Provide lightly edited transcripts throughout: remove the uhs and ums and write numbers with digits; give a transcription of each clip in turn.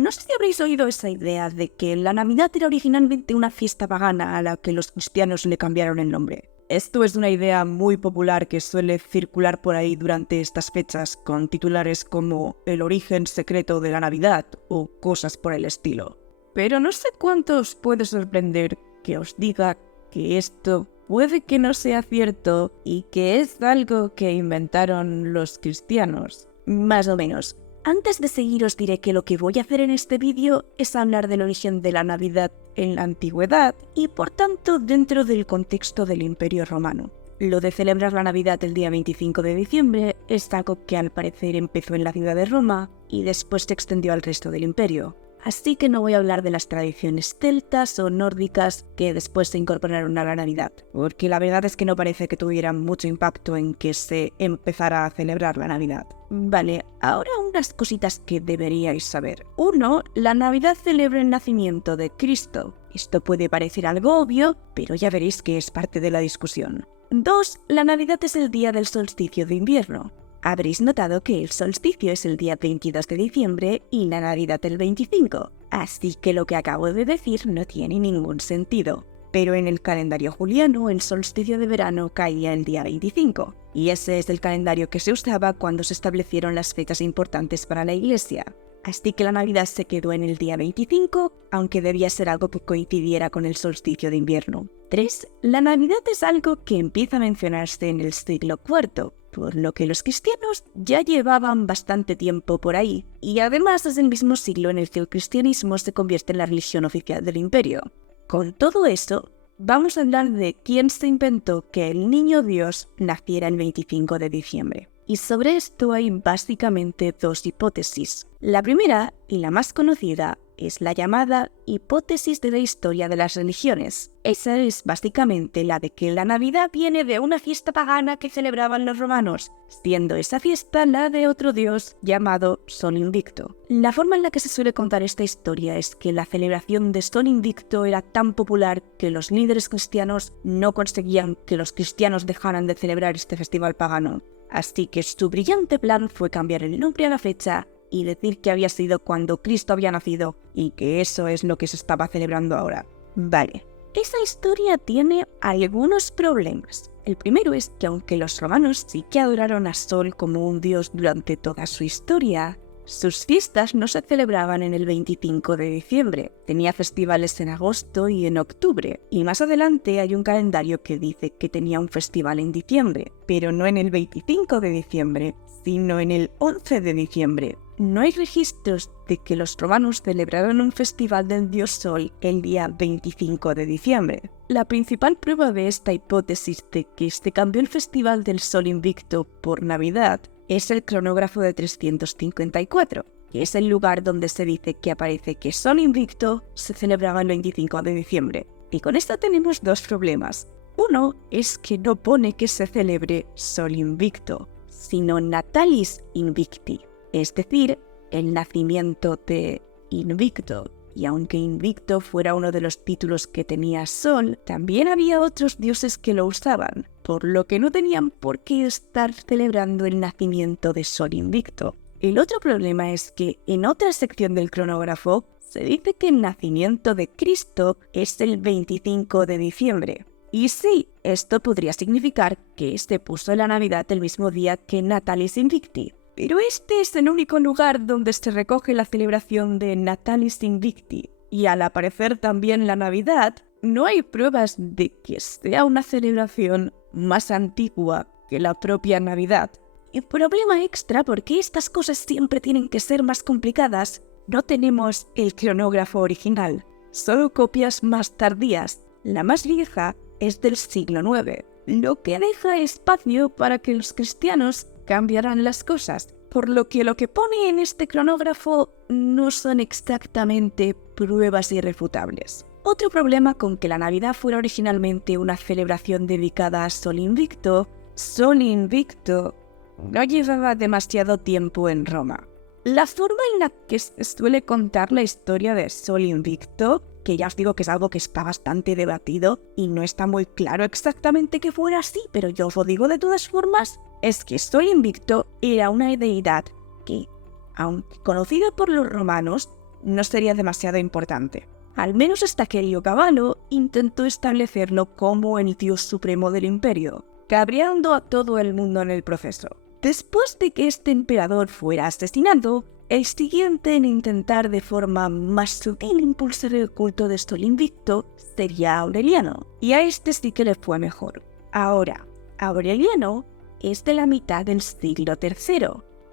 No sé si habréis oído esa idea de que la Navidad era originalmente una fiesta pagana a la que los cristianos le cambiaron el nombre. Esto es una idea muy popular que suele circular por ahí durante estas fechas, con titulares como El origen secreto de la Navidad o cosas por el estilo. Pero no sé cuánto os puede sorprender que os diga que esto puede que no sea cierto y que es algo que inventaron los cristianos. Más o menos. Antes de seguir os diré que lo que voy a hacer en este vídeo es hablar del origen de la Navidad en la antigüedad y por tanto dentro del contexto del Imperio Romano. Lo de celebrar la Navidad el día 25 de diciembre es algo que al parecer empezó en la ciudad de Roma y después se extendió al resto del imperio. Así que no voy a hablar de las tradiciones celtas o nórdicas que después se incorporaron a la Navidad, porque la verdad es que no parece que tuvieran mucho impacto en que se empezara a celebrar la Navidad. Vale, ahora unas cositas que deberíais saber. 1. La Navidad celebra el nacimiento de Cristo. Esto puede parecer algo obvio, pero ya veréis que es parte de la discusión. 2. La Navidad es el día del solsticio de invierno. Habréis notado que el solsticio es el día 22 de diciembre y la Navidad el 25, así que lo que acabo de decir no tiene ningún sentido. Pero en el calendario juliano el solsticio de verano caía el día 25, y ese es el calendario que se usaba cuando se establecieron las fechas importantes para la Iglesia. Así que la Navidad se quedó en el día 25, aunque debía ser algo que coincidiera con el solsticio de invierno. 3. La Navidad es algo que empieza a mencionarse en el siglo IV, por lo que los cristianos ya llevaban bastante tiempo por ahí, y además es el mismo siglo en el que el cristianismo se convierte en la religión oficial del imperio. Con todo eso, vamos a hablar de quién se inventó que el niño Dios naciera el 25 de diciembre. Y sobre esto hay básicamente dos hipótesis. La primera, y la más conocida, es la llamada hipótesis de la historia de las religiones. Esa es básicamente la de que la Navidad viene de una fiesta pagana que celebraban los romanos, siendo esa fiesta la de otro dios llamado Sol Invicto. La forma en la que se suele contar esta historia es que la celebración de Sol Invicto era tan popular que los líderes cristianos no conseguían que los cristianos dejaran de celebrar este festival pagano. Así que su brillante plan fue cambiar el nombre a la fecha y decir que había sido cuando Cristo había nacido y que eso es lo que se estaba celebrando ahora. Vale, esa historia tiene algunos problemas. El primero es que aunque los romanos sí que adoraron a Sol como un dios durante toda su historia, sus fiestas no se celebraban en el 25 de diciembre, tenía festivales en agosto y en octubre, y más adelante hay un calendario que dice que tenía un festival en diciembre, pero no en el 25 de diciembre, sino en el 11 de diciembre. No hay registros de que los romanos celebraron un festival del dios Sol el día 25 de diciembre. La principal prueba de esta hipótesis de que se cambió el festival del Sol Invicto por Navidad es el cronógrafo de 354, que es el lugar donde se dice que aparece que Sol Invicto se celebraba el 25 de diciembre. Y con esto tenemos dos problemas. Uno es que no pone que se celebre Sol Invicto, sino Natalis Invicti, es decir, el nacimiento de Invicto. Y aunque Invicto fuera uno de los títulos que tenía Sol, también había otros dioses que lo usaban, por lo que no tenían por qué estar celebrando el nacimiento de Sol Invicto. El otro problema es que en otra sección del cronógrafo se dice que el nacimiento de Cristo es el 25 de diciembre. Y sí, esto podría significar que se puso la Navidad el mismo día que Natalis Invicti. Pero este es el único lugar donde se recoge la celebración de Natalis Invicti, y al aparecer también la Navidad, no hay pruebas de que sea una celebración más antigua que la propia Navidad. Y problema extra, porque estas cosas siempre tienen que ser más complicadas, no tenemos el cronógrafo original, solo copias más tardías. La más vieja es del siglo IX, lo que deja espacio para que los cristianos cambiarán las cosas, por lo que pone en este cronógrafo no son exactamente pruebas irrefutables. Otro problema con que la Navidad fuera originalmente una celebración dedicada a Sol Invicto no llevaba demasiado tiempo en Roma. La forma en la que se suele contar la historia de Sol Invicto, que ya os digo que es algo que está bastante debatido y no está muy claro exactamente que fuera así, pero yo os lo digo de todas formas, es que Sol Invicto era una deidad que, aunque conocida por los romanos, no sería demasiado importante. Al menos hasta que Heliogábalo intentó establecerlo como el dios supremo del imperio, cabreando a todo el mundo en el proceso. Después de que este emperador fuera asesinado, el siguiente en intentar de forma más sutil impulsar el culto de Sol Invicto sería Aureliano, y a este sí que le fue mejor. Ahora, Aureliano es de la mitad del siglo III,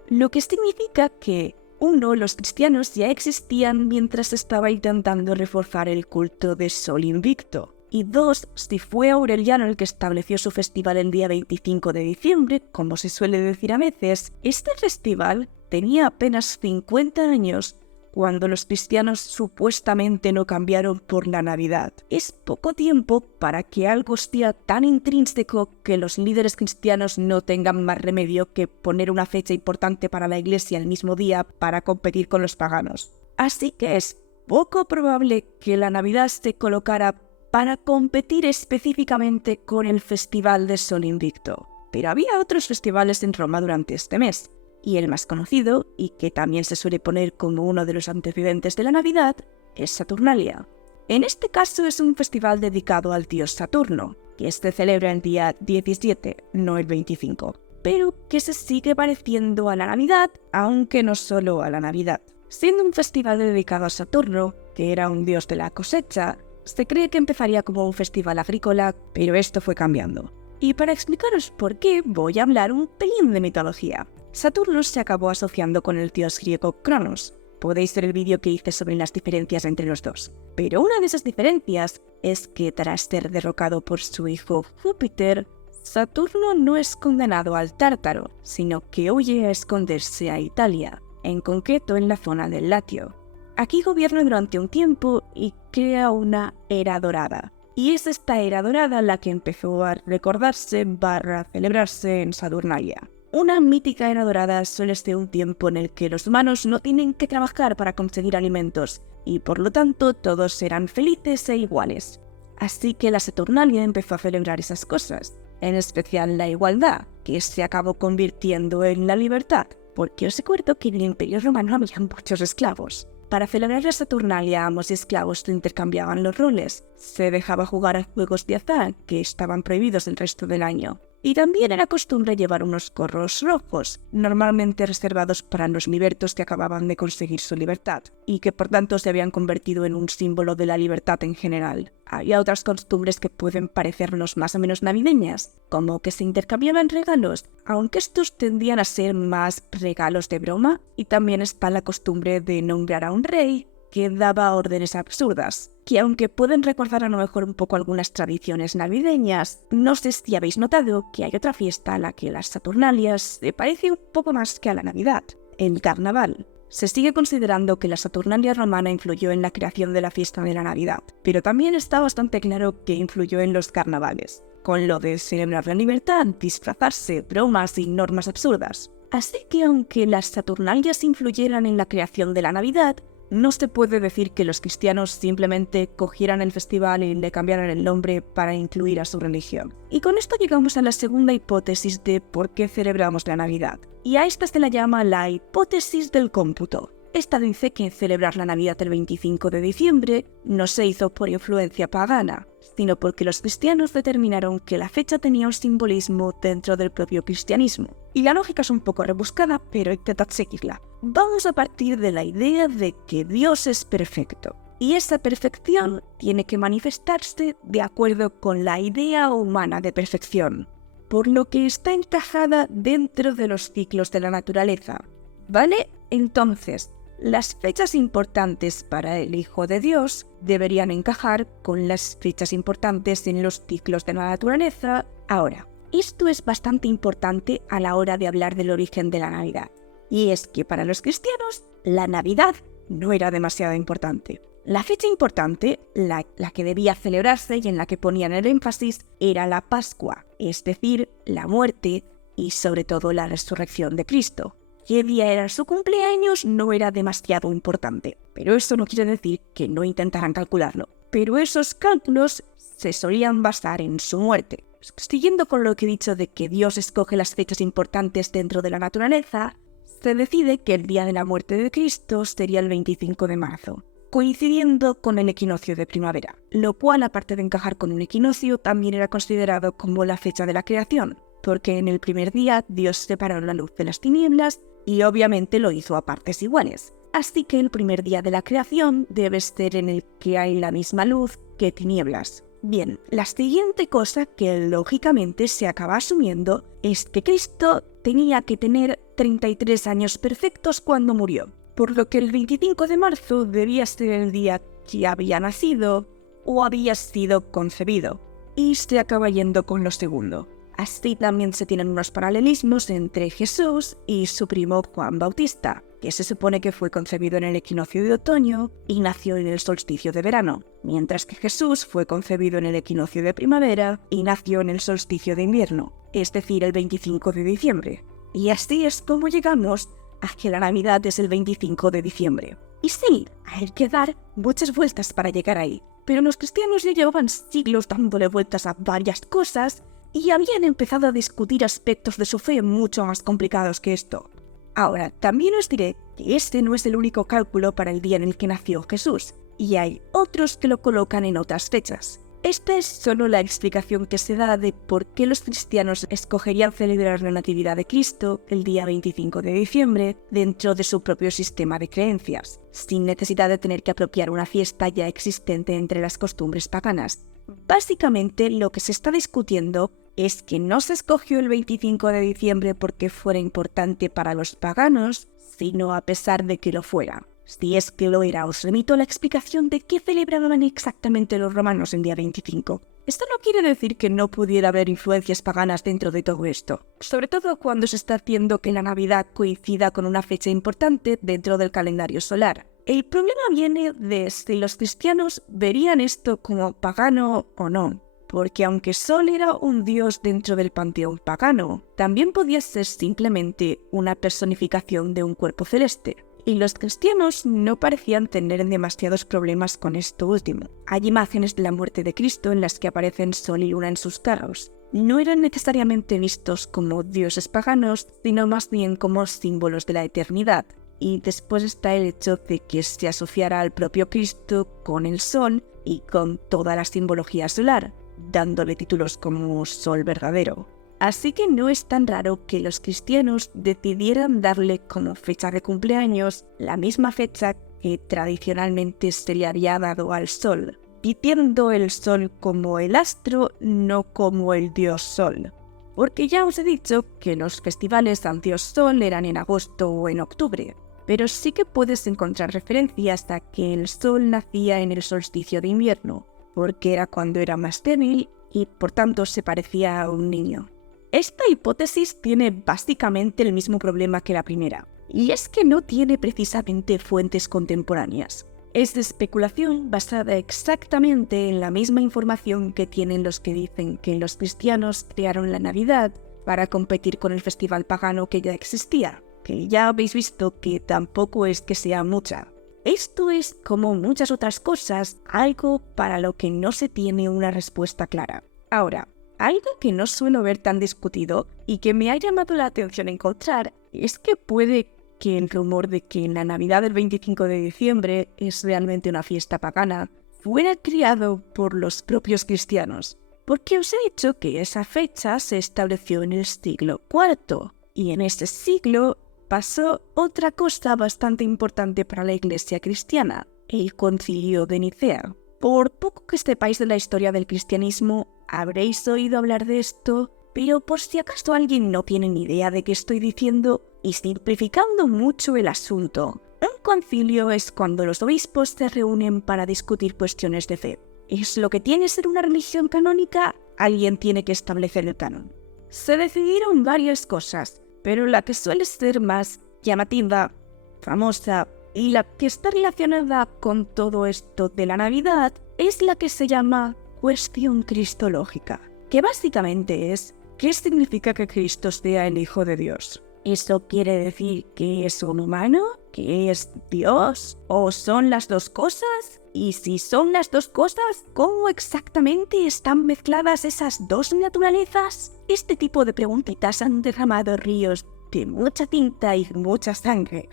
lo que significa que 1. Los cristianos ya existían mientras estaba intentando reforzar el culto de Sol Invicto. Y 2. Si fue Aureliano el que estableció su festival el día 25 de diciembre, como se suele decir a veces, este festival tenía apenas 50 años cuando los cristianos supuestamente no cambiaron por la Navidad. Es poco tiempo para que algo sea tan intrínseco que los líderes cristianos no tengan más remedio que poner una fecha importante para la Iglesia el mismo día para competir con los paganos. Así que es poco probable que la Navidad se colocara para competir específicamente con el Festival de Sol Invicto. Pero había otros festivales en Roma durante este mes. Y el más conocido, y que también se suele poner como uno de los antecedentes de la Navidad, es Saturnalia. En este caso es un festival dedicado al dios Saturno, que se celebra el día 17, no el 25, pero que se sigue pareciendo a la Navidad, aunque no solo a la Navidad. Siendo un festival dedicado a Saturno, que era un dios de la cosecha, se cree que empezaría como un festival agrícola, pero esto fue cambiando. Y para explicaros por qué, voy a hablar un pelín de mitología. Saturno se acabó asociando con el dios griego Cronos. Podéis ver el vídeo que hice sobre las diferencias entre los dos. Pero una de esas diferencias es que tras ser derrocado por su hijo Júpiter, Saturno no es condenado al Tártaro, sino que huye a esconderse a Italia, en concreto en la zona del Latio. Aquí gobierna durante un tiempo y crea una era dorada. Y es esta era dorada la que empezó a recordarse / celebrarse en Saturnalia. Una mítica era dorada suele ser un tiempo en el que los humanos no tienen que trabajar para conseguir alimentos y por lo tanto todos serán felices e iguales. Así que la Saturnalia empezó a celebrar esas cosas, en especial la igualdad, que se acabó convirtiendo en la libertad, porque os recuerdo que en el Imperio Romano había muchos esclavos. Para celebrar la Saturnalia, amos y esclavos se intercambiaban los roles. Se dejaba jugar a juegos de azar, que estaban prohibidos el resto del año. Y también era costumbre llevar unos gorros rojos, normalmente reservados para los libertos que acababan de conseguir su libertad, y que por tanto se habían convertido en un símbolo de la libertad en general. Había otras costumbres que pueden parecernos más o menos navideñas, como que se intercambiaban regalos, aunque estos tendían a ser más regalos de broma, y también está la costumbre de nombrar a un rey que daba órdenes absurdas, que aunque pueden recordar a lo mejor un poco algunas tradiciones navideñas, no sé si habéis notado que hay otra fiesta a la que las Saturnalias se parece un poco más que a la Navidad, el Carnaval. Se sigue considerando que la Saturnalia romana influyó en la creación de la fiesta de la Navidad, pero también está bastante claro que influyó en los carnavales, con lo de celebrar la libertad, disfrazarse, bromas y normas absurdas. Así que aunque las Saturnalias influyeran en la creación de la Navidad, no se puede decir que los cristianos simplemente cogieran el festival y le cambiaran el nombre para incluir a su religión. Y con esto llegamos a la segunda hipótesis de por qué celebramos la Navidad. Y a esta se la llama la hipótesis del cómputo. Esta dice que celebrar la Navidad el 25 de diciembre no se hizo por influencia pagana, sino porque los cristianos determinaron que la fecha tenía un simbolismo dentro del propio cristianismo. Y la lógica es un poco rebuscada, pero intentad seguirla. Vamos a partir de la idea de que Dios es perfecto, y esa perfección tiene que manifestarse de acuerdo con la idea humana de perfección, por lo que está encajada dentro de los ciclos de la naturaleza. ¿Vale? Entonces, las fechas importantes para el Hijo de Dios deberían encajar con las fechas importantes en los ciclos de la naturaleza. Ahora, esto es bastante importante a la hora de hablar del origen de la Navidad. Y es que para los cristianos, la Navidad no era demasiado importante. La fecha importante, la que debía celebrarse y en la que ponían el énfasis, era la Pascua, es decir, la muerte y sobre todo la resurrección de Cristo. Qué día era su cumpleaños no era demasiado importante, pero eso no quiere decir que no intentaran calcularlo. Pero esos cálculos se solían basar en su muerte. Siguiendo con lo que he dicho de que Dios escoge las fechas importantes dentro de la naturaleza, se decide que el día de la muerte de Cristo sería el 25 de marzo, coincidiendo con el equinoccio de primavera, lo cual, aparte de encajar con un equinoccio, también era considerado como la fecha de la creación, porque en el primer día Dios separó la luz de las tinieblas y obviamente lo hizo a partes iguales. Así que el primer día de la creación debe ser en el que hay la misma luz que tinieblas. Bien, la siguiente cosa que lógicamente se acaba asumiendo es que Cristo tenía que tener 33 años perfectos cuando murió, por lo que el 25 de marzo debía ser el día que había nacido o había sido concebido, y se acaba yendo con lo segundo. Así también se tienen unos paralelismos entre Jesús y su primo Juan Bautista, que se supone que fue concebido en el equinoccio de otoño y nació en el solsticio de verano, mientras que Jesús fue concebido en el equinoccio de primavera y nació en el solsticio de invierno, es decir, el 25 de diciembre. Y así es como llegamos a que la Navidad es el 25 de diciembre. Y sí, hay que dar muchas vueltas para llegar ahí, pero los cristianos ya llevaban siglos dándole vueltas a varias cosas y habían empezado a discutir aspectos de su fe mucho más complicados que esto. Ahora, también os diré que este no es el único cálculo para el día en el que nació Jesús, y hay otros que lo colocan en otras fechas. Esta es solo la explicación que se da de por qué los cristianos escogerían celebrar la Natividad de Cristo el día 25 de diciembre dentro de su propio sistema de creencias, sin necesidad de tener que apropiar una fiesta ya existente entre las costumbres paganas. Básicamente, lo que se está discutiendo es que no se escogió el 25 de diciembre porque fuera importante para los paganos, sino a pesar de que lo fuera. Si es que lo era, os remito a la explicación de qué celebraban exactamente los romanos el día 25. Esto no quiere decir que no pudiera haber influencias paganas dentro de todo esto, sobre todo cuando se está haciendo que la Navidad coincida con una fecha importante dentro del calendario solar. El problema viene de si los cristianos verían esto como pagano o no, porque aunque Sol era un dios dentro del panteón pagano, también podía ser simplemente una personificación de un cuerpo celeste. Y los cristianos no parecían tener demasiados problemas con esto último. Hay imágenes de la muerte de Cristo en las que aparecen Sol y Luna en sus carros. No eran necesariamente vistos como dioses paganos, sino más bien como símbolos de la eternidad. Y después está el hecho de que se asociara al propio Cristo con el Sol y con toda la simbología solar, dándole títulos como Sol verdadero. Así que no es tan raro que los cristianos decidieran darle como fecha de cumpleaños la misma fecha que tradicionalmente se le había dado al Sol, viendo el Sol como el astro, no como el dios Sol. Porque ya os he dicho que los festivales al dios Sol eran en agosto o en octubre, pero sí que puedes encontrar referencias a que el Sol nacía en el solsticio de invierno, porque era cuando era más débil y por tanto se parecía a un niño. Esta hipótesis tiene básicamente el mismo problema que la primera, y es que no tiene precisamente fuentes contemporáneas. Es de especulación basada exactamente en la misma información que tienen los que dicen que los cristianos crearon la Navidad para competir con el festival pagano que ya existía, que ya habéis visto que tampoco es que sea mucha. Esto es, como muchas otras cosas, algo para lo que no se tiene una respuesta clara. Ahora, algo que no suelo ver tan discutido y que me ha llamado la atención encontrar es que puede que el rumor de que la Navidad del 25 de diciembre es realmente una fiesta pagana fuera creado por los propios cristianos, porque os he dicho que esa fecha se estableció en el siglo IV y en ese siglo pasó otra cosa bastante importante para la Iglesia cristiana, el Concilio de Nicea. Por poco que sepáis de la historia del cristianismo, habréis oído hablar de esto, pero por si acaso alguien no tiene ni idea de qué estoy diciendo, y simplificando mucho el asunto, un concilio es cuando los obispos se reúnen para discutir cuestiones de fe. ¿Es lo que tiene ser una religión canónica? Alguien tiene que establecer el canon. Se decidieron varias cosas, pero la que suele ser más llamativa, famosa, y la que está relacionada con todo esto de la Navidad es la que se llama cuestión cristológica, que básicamente es ¿qué significa que Cristo sea el Hijo de Dios? ¿Eso quiere decir que es un humano? ¿Que es Dios? ¿O son las dos cosas? Y si son las dos cosas, ¿cómo exactamente están mezcladas esas dos naturalezas? Este tipo de preguntitas han derramado ríos de mucha tinta y mucha sangre.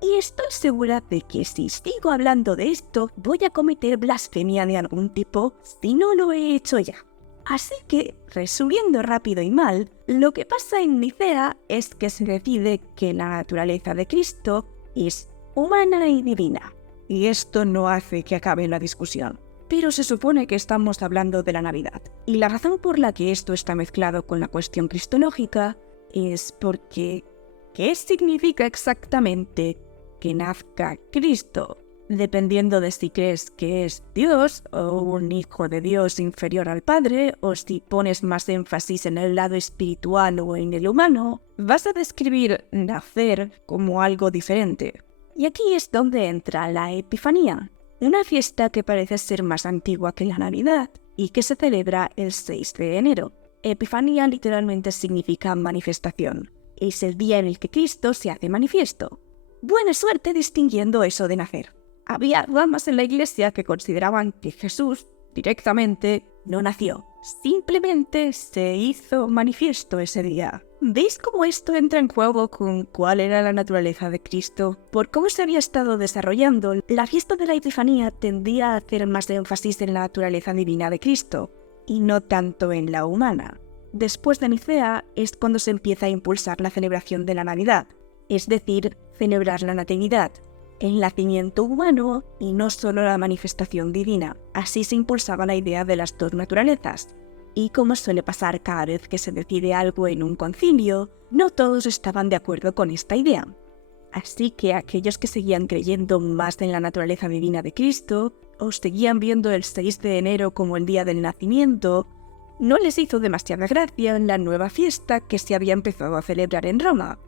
Y estoy segura de que si sigo hablando de esto, voy a cometer blasfemia de algún tipo si no lo he hecho ya. Así que, resumiendo rápido y mal, lo que pasa en Nicea es que se decide que la naturaleza de Cristo es humana y divina. Y esto no hace que acabe la discusión. Pero se supone que estamos hablando de la Navidad. Y la razón por la que esto está mezclado con la cuestión cristológica es porque ¿qué significa exactamente que nazca Cristo? Dependiendo de si crees que es Dios o un hijo de Dios inferior al Padre, o si pones más énfasis en el lado espiritual o en el humano, vas a describir nacer como algo diferente. Y aquí es donde entra la Epifanía, una fiesta que parece ser más antigua que la Navidad y que se celebra el 6 de enero. Epifanía literalmente significa manifestación. Es el día en el que Cristo se hace manifiesto. Buena suerte distinguiendo eso de nacer. Había ramas en la iglesia que consideraban que Jesús directamente no nació. Simplemente se hizo manifiesto ese día. ¿Veis cómo esto entra en juego con cuál era la naturaleza de Cristo? Por cómo se había estado desarrollando, la fiesta de la Epifanía tendía a hacer más énfasis en la naturaleza divina de Cristo, y no tanto en la humana. Después de Nicea es cuando se empieza a impulsar la celebración de la Navidad, es decir, celebrar la Natividad, el nacimiento humano y no solo la manifestación divina. Así se impulsaba la idea de las dos naturalezas. Y como suele pasar cada vez que se decide algo en un concilio, no todos estaban de acuerdo con esta idea. Así que aquellos que seguían creyendo más en la naturaleza divina de Cristo, o seguían viendo el 6 de enero como el día del nacimiento, no les hizo demasiada gracia la nueva fiesta que se había empezado a celebrar en Roma.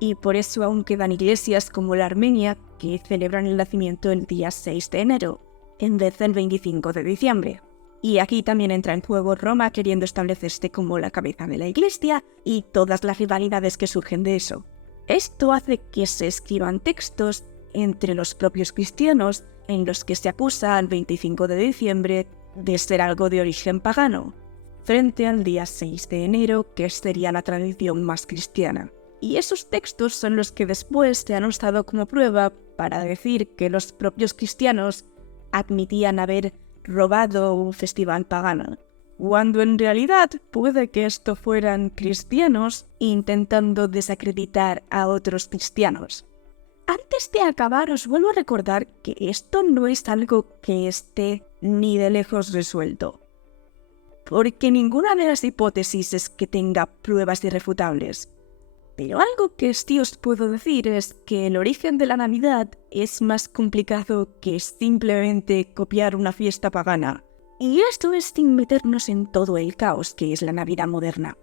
Y por eso aún quedan iglesias como la Armenia que celebran el nacimiento el día 6 de enero, en vez del 25 de diciembre. Y aquí también entra en juego Roma queriendo establecerse como la cabeza de la iglesia y todas las rivalidades que surgen de eso. Esto hace que se escriban textos entre los propios cristianos en los que se acusa al 25 de diciembre de ser algo de origen pagano, frente al día 6 de enero, que sería la tradición más cristiana. Y esos textos son los que después se han usado como prueba para decir que los propios cristianos admitían haber robado un festival pagano, cuando en realidad puede que esto fueran cristianos intentando desacreditar a otros cristianos. Antes de acabar, os vuelvo a recordar que esto no es algo que esté ni de lejos resuelto, porque ninguna de las hipótesis es que tenga pruebas irrefutables. Pero algo que sí os puedo decir es que el origen de la Navidad es más complicado que simplemente copiar una fiesta pagana. Y esto es sin meternos en todo el caos que es la Navidad moderna.